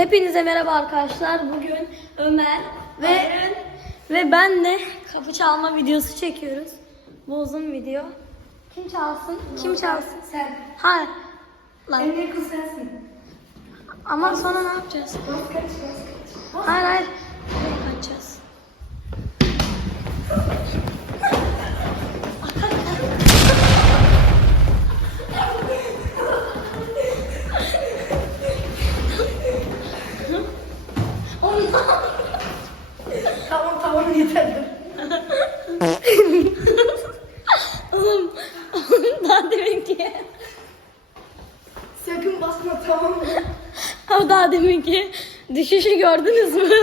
Hepinize merhaba arkadaşlar. Bugün Ömer ve ve ben de kapı çalma videosu çekiyoruz. Bu uzun video. Kim çalsın? Kim çalsın? Sen. Ha. Lan. En yakın sensin. Ama sonra ne yapacağız? Bas kaç bas kaç. Bas. Hayır hayır. Nereye kaçacağız? Tamam tamam yeter. Oğlum, oğlum daha deminki. Sakın basma tamam mı? O daha deminki düşüşü gördünüz mü?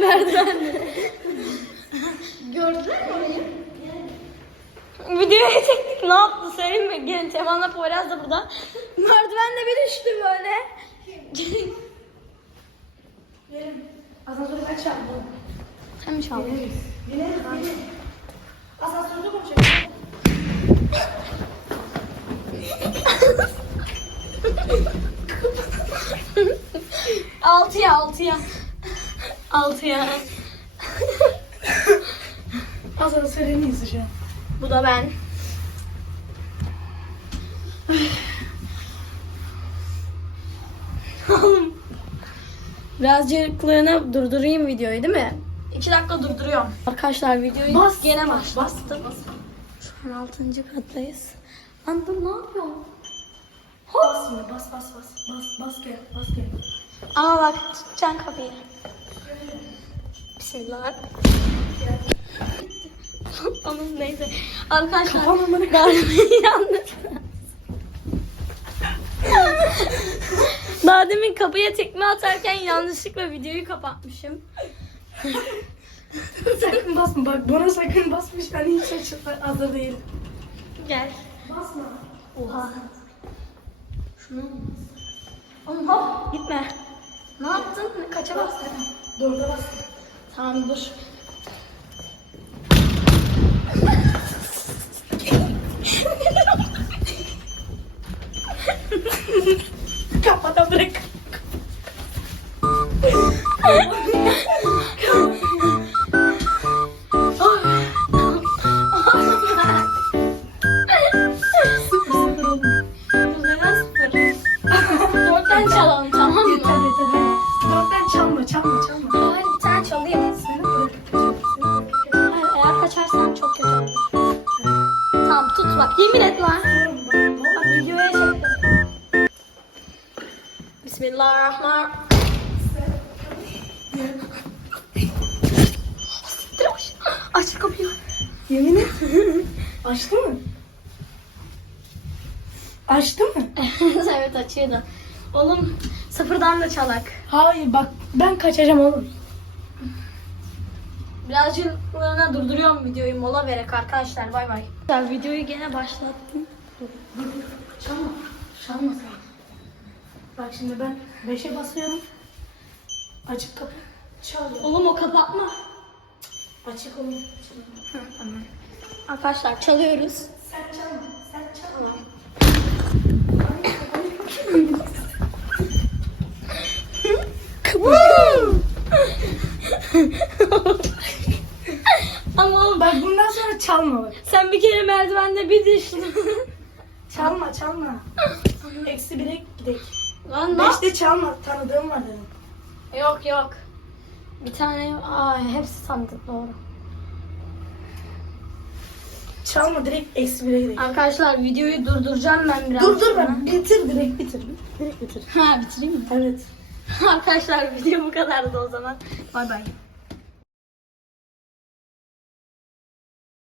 Merdivende. Gördün mü orayı? Videoya çektik ne yaptı söyleyeyim mi? Gelin Teman'la Poyraz da burada. Merdivenle bir düştü böyle. Verim. Asansörü ben çaldım. Binelim. Binelim. Asansörde konuşalım. Altıya altıya. Altıya. Asansör en iyisi şu an. Bu da ben. Oğlum. Birazcıklığına durdurayım videoyu değil mi? İki dakika durduruyorum. Arkadaşlar videoyu Bas. gene Bas. başlattım. Bas. Şu an altıncı kattayız. Lan dur ne yapıyorsun? Basma bas bas bas. Bas bas gel bas gel. Ama bak tutacaksın kapıyı. Bismillah. Onun neyse. Arkadaşlar galiba yalnız. Daha demin kapıya tekme atarken yanlışlıkla videoyu kapatmışım. Sakın basma bak bana sakın basmış ben hiç açık hazır değilim. Gel. Basma. Oha. Şunu. Oğlum hop gitme. Ne yaptın? Kaça bastın? Dörde bas. Tamam dur. Kafada bırak. Dörtten çalalım tamam mı? Yeter yeter. hadi. Çalma çalma çalma. Bir tane çalayım. Seni. Hayır eğer kaçarsan çok kötü olur. Tamam tut bak yemin et lan. Bak videoya çektim. Bismillahirrahmanirrahim. Aç kapıyı. Yemin et. Açtı mı? Açtı mı? evet açıyordu. Oğlum sıfırdan da çalak. Hayır bak ben kaçacağım oğlum. Birazcıklığına durduruyorum videoyu mola vererek arkadaşlar bay bay. Videoyu gene başlattım. Çalma. Çalma sen. Bak şimdi ben 5'e basıyorum. Açık kapı. Çalıyor. Oğlum o kapatma. Açık oğlum. Tamam. Arkadaşlar çalıyoruz. Sen çalma. Sen çalma. Ama oğlum Bak bundan sonra çalma bak. sen bir kere merdivenle bir düştün. Çalma çalma. Eksi 1'e gidelim. Lan ne? 5'te çalma. Tanıdığım var dedim. Yok yok. Bir tane aa hepsi sandık doğru. Çalma direkt eksi 1'e gidelim. Arkadaşlar videoyu durduracağım ben biraz. Dur dur sonra. ben bitir direkt bitir. Direkt bitir. Ha bitireyim mi? Evet. Arkadaşlar video bu kadardı o zaman. Bay bay.